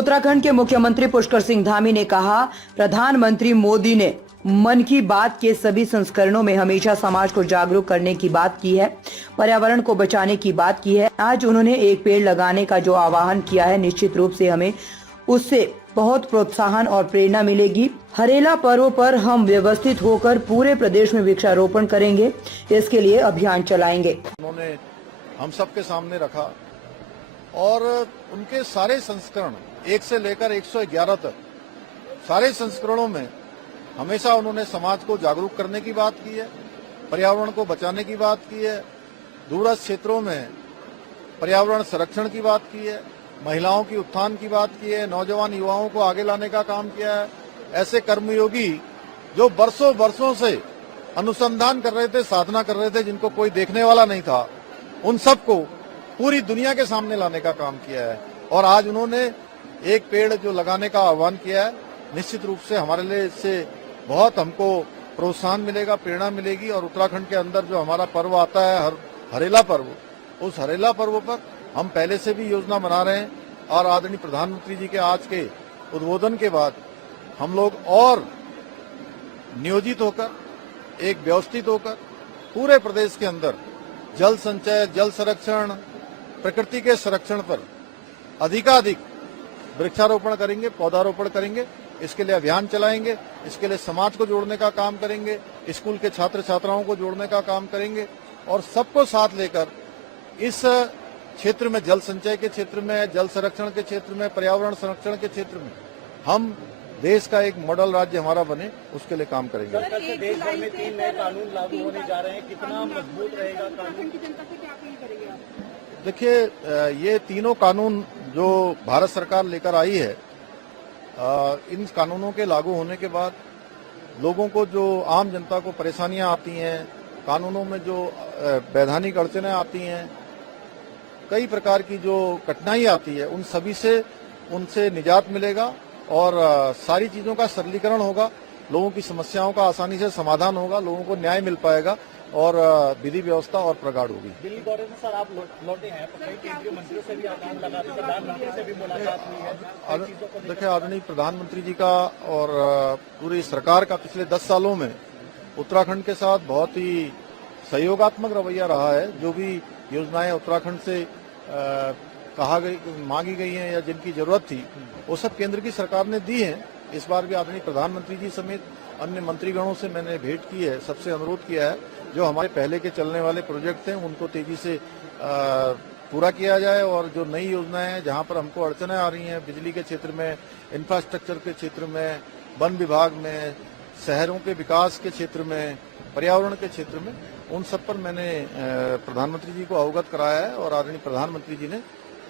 उत्तराखंड के मुख्यमंत्री पुष्कर सिंह धामी ने कहा, प्रधानमंत्री मोदी ने मन की बात के सभी संस्करणों में हमेशा समाज को जागरूक करने की बात की है, पर्यावरण को बचाने की बात की है। आज उन्होंने एक पेड़ लगाने का जो आह्वान किया है, निश्चित रूप से हमें उससे बहुत प्रोत्साहन और प्रेरणा मिलेगी। हरेला पर्व पर हम व्यवस्थित होकर पूरे प्रदेश में वृक्षारोपण करेंगे, इसके लिए अभियान चलाएंगे। उन्होंने हम सबके सामने रखा और उनके सारे संस्करण 1 से लेकर 111 तक सारे संस्करणों में हमेशा उन्होंने समाज को जागरूक करने की बात की है, पर्यावरण को बचाने की बात की है, दूरस्थ क्षेत्रों में पर्यावरण संरक्षण की बात की है, महिलाओं की उत्थान की बात की है, नौजवान युवाओं को आगे लाने का काम किया है। ऐसे कर्मयोगी जो बरसों बरसों से अनुसंधान कर रहे थे, साधना कर रहे थे, जिनको कोई देखने वाला नहीं था, उन सबको पूरी दुनिया के सामने लाने का काम किया है। और आज उन्होंने एक पेड़ जो लगाने का आह्वान किया है, निश्चित रूप से हमारे लिए इससे बहुत हमको प्रोत्साहन मिलेगा, प्रेरणा मिलेगी। और उत्तराखंड के अंदर जो हमारा पर्व आता है हरेला पर्व, उस हरेला पर्व पर हम पहले से भी योजना बना रहे हैं और आदरणीय प्रधानमंत्री जी के आज के उद्बोधन के बाद हम लोग और नियोजित होकर, एक व्यवस्थित होकर पूरे प्रदेश के अंदर जल संचय, जल संरक्षण, प्रकृति के संरक्षण पर अधिकाधिक वृक्षारोपण करेंगे, पौधारोपण करेंगे। इसके लिए अभियान चलाएंगे, इसके लिए समाज को जोड़ने का काम करेंगे, स्कूल के छात्र छात्राओं को जोड़ने का काम करेंगे और सबको साथ लेकर इस क्षेत्र में, जल संचय के क्षेत्र में, जल संरक्षण के क्षेत्र में, पर्यावरण संरक्षण के क्षेत्र में हम देश का एक मॉडल राज्य हमारा बने, उसके लिए काम करेंगे। देश भर में 3 नए कानून लागू होने जा रहे हैं, कितना मजबूत रहेगा कानून? देखिए, ये तीनों कानून जो भारत सरकार लेकर आई है, इन कानूनों के लागू होने के बाद लोगों को, जो आम जनता को परेशानियां आती हैं, कानूनों में जो वैधानिक अड़चनें आती हैं, कई प्रकार की जो कठिनाई आती है, उन सभी से उनसे निजात मिलेगा और सारी चीजों का सरलीकरण होगा, लोगों की समस्याओं का आसानी से समाधान होगा, लोगों को न्याय मिल पाएगा और विधि व्यवस्था और प्रगाढ़ होगी। दिल्ली दौरे में सर आप लौटे हैं, तो कई केंद्रीय मंत्रियों से भी आदान लगा, प्रधानमंत्री से भी मुलाकात हुई है। देखिए, आदरणीय प्रधानमंत्री जी का और पूरी सरकार का पिछले 10 सालों में उत्तराखंड के साथ बहुत ही सहयोगात्मक रवैया रहा है। जो भी योजनाएं उत्तराखंड से मांगी गई हैं या जिनकी जरूरत थी, वो सब केंद्र की सरकार ने दी है। इस बार भी आदरणीय प्रधानमंत्री जी समेत अन्य मंत्रीगणों से मैंने भेंट की है, सबसे अनुरोध किया है जो हमारे पहले के चलने वाले प्रोजेक्ट हैं उनको तेजी से पूरा किया जाए और जो नई योजनाएं हैं, जहां पर हमको अड़चनें आ रही हैं, बिजली के क्षेत्र में, इंफ्रास्ट्रक्चर के क्षेत्र में, वन विभाग में, शहरों के विकास के क्षेत्र में, पर्यावरण के क्षेत्र में, उन सब पर मैंने प्रधानमंत्री जी को अवगत कराया है और आदरणीय प्रधानमंत्री जी ने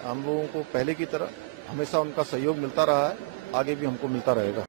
हम लोगों को पहले की तरह हमेशा उनका सहयोग मिलता रहा है, आगे भी हमको मिलता रहेगा।